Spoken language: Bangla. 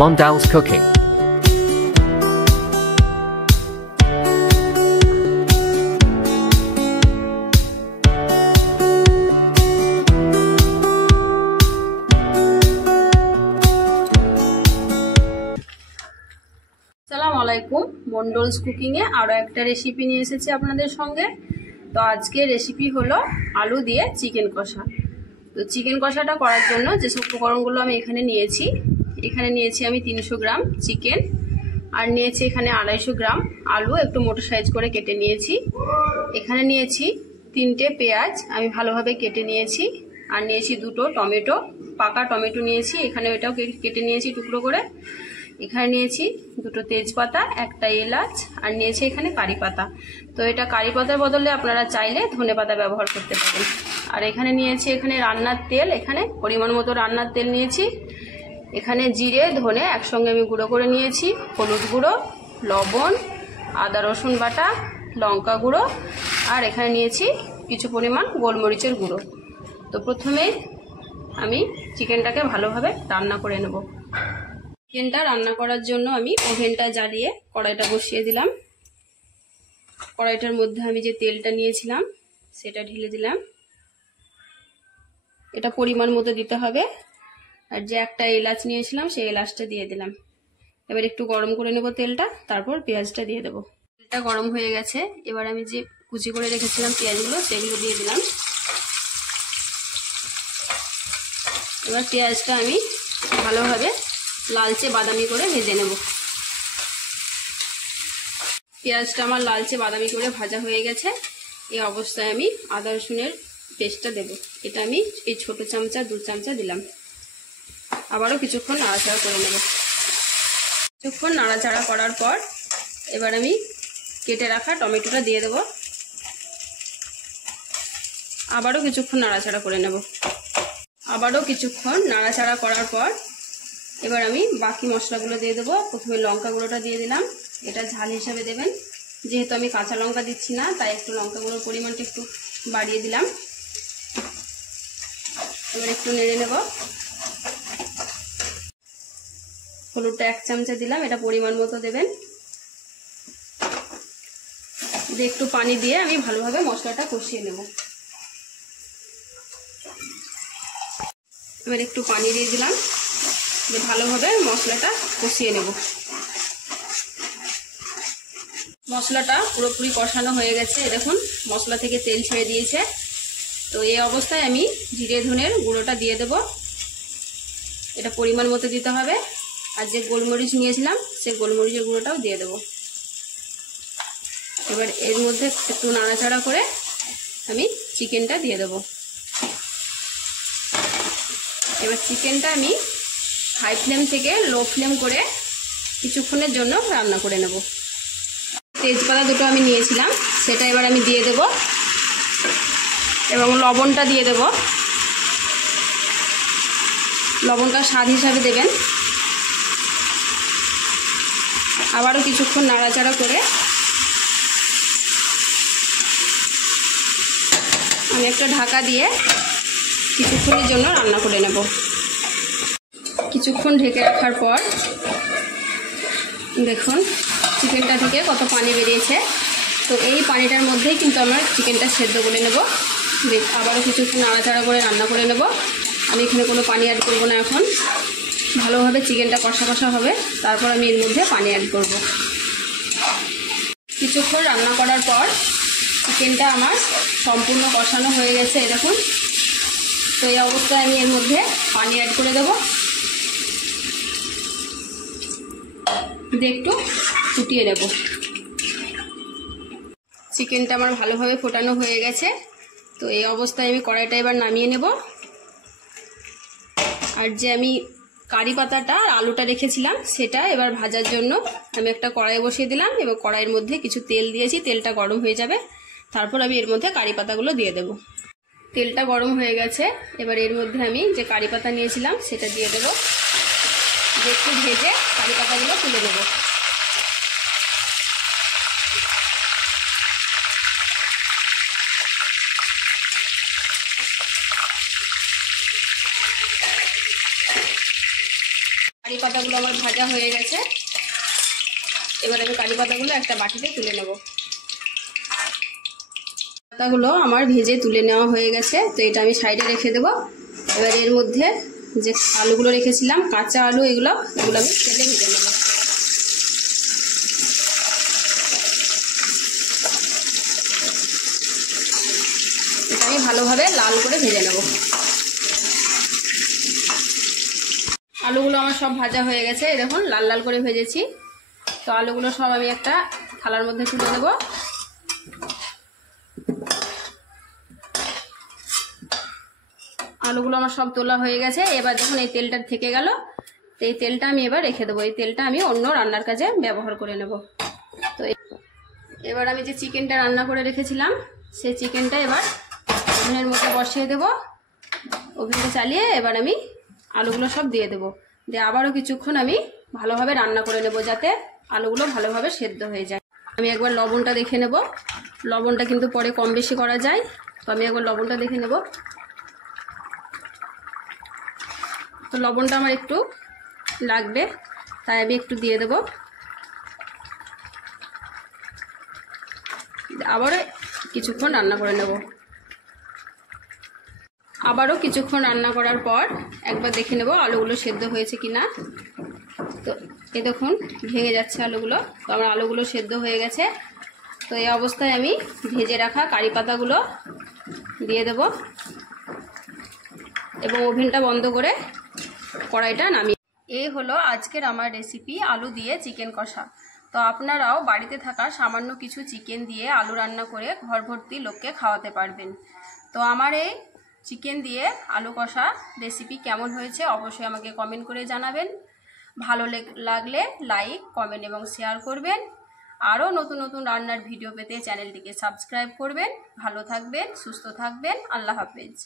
Mondal's Cooking. আসসালামুআলাইকুম, মন্ডলস কুকিং এ আরো একটা রেসিপি নিয়ে এসেছি আপনাদের সঙ্গে। তো আজকে রেসিপি হলো আলু দিয়ে চিকেন কষা। তো চিকেন কষাটা করার জন্য যেসব উপকরণগুলো আমি এখানে নিয়েছি আমি 300 গ্রাম চিকেন, আর নিয়েছি এখানে 250 গ্রাম আলু একটু মোটা সাইজ করে কেটে নিয়েছি। এখানে নিয়েছি 3টে পেঁয়াজ আমি ভালোভাবে কেটে নিয়েছি, আর নিয়েছি 2টো টমেটো, পাকা টমেটো নিয়েছি এখানে, এটাও কেটে নিয়েছি টুকরো করে। এখানে নিয়েছি 2টো তেজপাতা, একটা এলাচ, আর নিয়েছি এখানে কারি পাতা। তো এটা কারি পাতার বদলে আপনারা চাইলে ধনে পাতা ব্যবহার করতে পারেন। আর এখানে নিয়েছি রান্নার তেল, এখানে পরিমাণ মতো রান্নার তেল নিয়েছি। এখানে জিরে ধনে একসঙ্গে আমি গুঁড়ো করে নিয়েছি, হলুদ গুঁড়ো, লবণ, আদা রসুন বাটা, লঙ্কা গুঁড়ো, আর এখানে নিয়েছি কিছু পরিমাণ গোলমরিচের গুঁড়ো। তো প্রথমে আমি চিকেনটাকে ভালোভাবে রান্না করে নেব। চিকেনটা রান্না করার জন্য আমি ওভেনটা জ্বালিয়ে কড়াইটা বসিয়ে দিলাম। কড়াইটার মধ্যে আমি যে তেলটা নিয়েছিলাম সেটা ঢেলে দিলাম। এটা পরিমাণ মতো দিতে হবে। আর যে একটা এলাচ নিয়েছিলাম সেই এলাচটা দিয়ে দিলাম। এবার একটু গরম করে নেব তেলটা, তারপর পেঁয়াজটা দিয়ে দেবো। তেলটা গরম হয়ে গেছে, এবার আমি যে কুচি করে রেখেছিলাম পেঁয়াজগুলো সেগুলো দিয়ে দিলাম। এবার পেঁয়াজটা আমি ভালোভাবে লালচে বাদামি করে ভেজে নেব। পেঁয়াজটা আমার লালচে বাদামি করে ভাজা হয়ে গেছে। এই অবস্থায় আমি আদা রসুনের পেস্টটা দেব। এটা আমি এই ছোট চামচা 2 চামচা দিলাম। আবারও কিছুক্ষণ নাড়াচাড়া করে নেব। কিছুক্ষণ নাড়াচাড়া করার পর এবার আমি কেটে রাখা টমেটোটা দিয়ে দেব। আবারও কিছুক্ষণ নাড়াচাড়া করে নেব। আবারও কিছুক্ষণ নাড়াচাড়া করার পর এবার আমি বাকি মশলাগুলো দিয়ে দেবো। প্রথমে লঙ্কা গুঁড়োটা দিয়ে দিলাম, এটা ঝাল হিসাবে দেবেন। যেহেতু আমি কাঁচা লঙ্কা দিচ্ছি না তাই একটু লঙ্কা গুঁড়োর পরিমাণটা একটু বাড়িয়ে দিলাম। এবার একটু নেড়ে নেব। হলুদটা 1 চামচা দিলাম, এটা পরিমাণ মতো দেবেন। দিয়ে একটু পানি দিয়ে আমি ভালোভাবে মশলাটা কষিয়ে নেব। এবার একটু পানি দিয়ে দিলাম, ভালোভাবে মশলাটা কষিয়ে নেব। মশলাটা পুরোপুরি কষানো হয়ে গেছে, দেখুন মশলা থেকে তেল ছেড়ে দিয়েছে। তো এই অবস্থায় আমি জিরে ধনের গুঁড়োটা দিয়ে দেব। এটা পরিমাণ মতো দিতে হবে। আর যে গোলমরিচ নিয়েছিলাম সেই গোলমরিচের গুঁড়োটাও দিয়ে দেব। এবার এর মধ্যে একটু নাড়াচাড়া করে আমি চিকেনটা দিয়ে দেব। এবার চিকেনটা আমি হাই ফ্লেম থেকে লো ফ্লেম করে কিছুক্ষণের জন্য রান্না করে নেব। তেজপাতা 2টো আমি নিয়েছিলাম সেটা এবার আমি দিয়ে দেব এবং লবণটা দিয়ে দেব। লবণটা স্বাদ হিসাবে দেবেন। আবারও কিছুক্ষণ নাড়াচাড়া করে আমি একটা ঢাকা দিয়ে কিছুক্ষণের জন্য রান্না করে নেব। কিছুক্ষণ ঢেকে রাখার পর দেখুন চিকেনটা থেকে কত পানি বেরিয়েছে। তো এই পানিটার মধ্যেই কিন্তু আমরা চিকেনটা সেদ্ধ করে নেব। আবারও কিছুক্ষণ নাড়াচাড়া করে রান্না করে নেব। আমি এখানে কোনো পানি অ্যাড করব না। এখন ভালোভাবে চিকেনটা কষা কষা হবে, তারপর আমি এর মধ্যে পানি অ্যাড করব। কিছুক্ষণ রান্না করার পর চিকেনটা আমার সম্পূর্ণ কষানো হয়ে গেছে, দেখুন। তো এই অবস্থায় আমি এর মধ্যে পানি অ্যাড করে দেব। একটু ফুটিয়ে নেব। চিকেনটা আমার ভালোভাবে ফোটানো হয়ে গেছে। তো এই অবস্থায় আমি কড়াইটা এবার নামিয়ে নেব। আর যে আমি কারি পাতাটা আর আলুটা রেখেছিলাম সেটা এবার ভাজার জন্য আমি একটা কড়াই বসিয়ে দিলাম এবং কড়াইয়ের মধ্যে কিছু তেল দিয়েছি। তেলটা গরম হয়ে যাবে, তারপর আমি এর মধ্যে কারি পাতাগুলো দিয়ে দেব। তেলটা গরম হয়ে গেছে, এবার এর মধ্যে আমি যে কারি পাতা নিয়েছিলাম সেটা দিয়ে দেব। একটু ভেজে কারি পাতাগুলো তুলে নেব। কারি পাতাগুলো আমার ভাজা হয়ে গেছে। এবার আমি কারি পাতাগুলো একটা বাটিতে তুলে নেব। পাতাগুলো আমার ভেজে তুলে নেওয়া হয়ে গেছে, তো এটা আমি সাইডে রেখে দেবো। এবার এর মধ্যে যে আলুগুলো রেখেছিলাম, কাঁচা আলু, এগুলো আমি তেলে ভেজে নেব। এটা আমি ভালোভাবে লাল করে ভেজে নেব। আলুগুলো আমার সব ভাজা হয়ে গেছে, দেখুন লাল লাল করে ভেজেছি। তো আলুগুলো সব আমি একটা থালার মধ্যে তুলে নেব। আলুগুলো আমার সব তোলা হয়ে গেছে। এবার দেখুন এই তেলটা থেকে গেল, তো এই তেলটা আমি এবার রেখে দেবো। এই তেলটা আমি অন্য রান্নার কাজে ব্যবহার করে নেব। তো এবার আমি যে চিকেনটা রান্না করে রেখেছিলাম, সেই চিকেনটা এবার ওভেনের মধ্যে বসিয়ে দেবো। ওভেনটা চালিয়ে এবার আমি আলুগুলো সব দিয়ে দেবো, দিয়ে আবারও কিছুক্ষণ আমি ভালোভাবে রান্না করে নেব, যাতে আলুগুলো ভালোভাবে সেদ্ধ হয়ে যায়। আমি একবার লবণটা দেখে নেব। লবণটা কিন্তু পরে কম বেশি করা যায়, তো আমি একবার লবণটা দেখে নেব। তো লবণটা আমার একটু লাগবে, তাই আমি একটু দিয়ে দেব। আবারও কিছুক্ষণ রান্না করে নেব। আবারও কিছুক্ষণ রান্না করার পর একবার দেখে নেব আলুগুলো সেদ্ধ হয়েছে কিনা। তো এই দেখুন ভেঙে যাচ্ছে আলুগুলো, তো আমার আলুগুলো সেদ্ধ হয়ে গেছে। তো এই অবস্থায় আমি ভেজে রাখা কারি পাতাগুলো দিয়ে দেব এবং ওভেনটা বন্ধ করে কড়াইটা নামিয়ে। এই হলো আজকের আমার রেসিপি, আলু দিয়ে চিকেন কষা। তো আপনারাও বাড়িতে থাকা সামান্য কিছু চিকেন দিয়ে আলু রান্না করে ঘর ভর্তি লোককে খাওয়াতে পারবেন। তো আমার এই চিকেন দিয়ে আলু কষা রেসিপি কেমন হয়েছে অবশ্যই আমাকে কমেন্ট করে জানাবেন। ভালো লাগলে লাইক, কমেন্ট এবং শেয়ার করবেন। আরও নতুন নতুন রান্নার ভিডিও পেতে চ্যানেলটিকে সাবস্ক্রাইব করবেন। ভালো থাকবেন, সুস্থ থাকবেন। আল্লাহ হাফেজ।